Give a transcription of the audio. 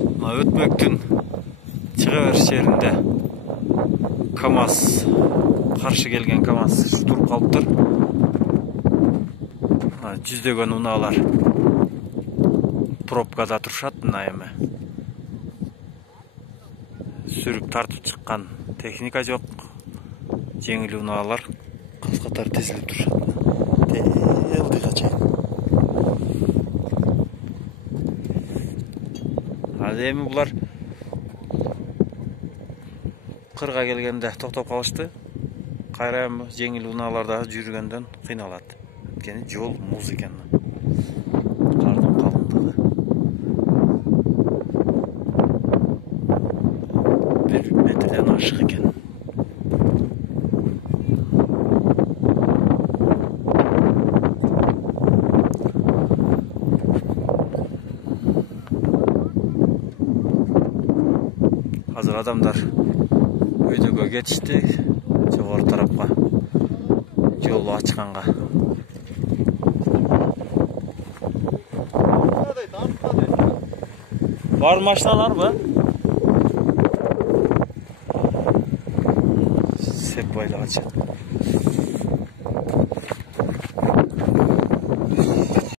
Өтмөктүн чыга бериш жеринде КамАЗ, каршы келген КамАЗ туруп калыптыр. Жүздөгөн унаалар пробкада турушат. Мына эми сүрүп тартып чыккан техника жок. Жеңил унаалар катар тизилип турушат. Элдига чейин. Ал эми булар кырга келгенде токтоп калышты. Кайра жеңил унааларда жүргөндөн кыйналат. Анткени жол муз экен. Кардын калыңдыгы 1 метрден ашык экен. Азыр адамдар өйдөгө кетишти, жогору тарапка жолду ачканга. Бар машиналарбы? Сеп байлагачы.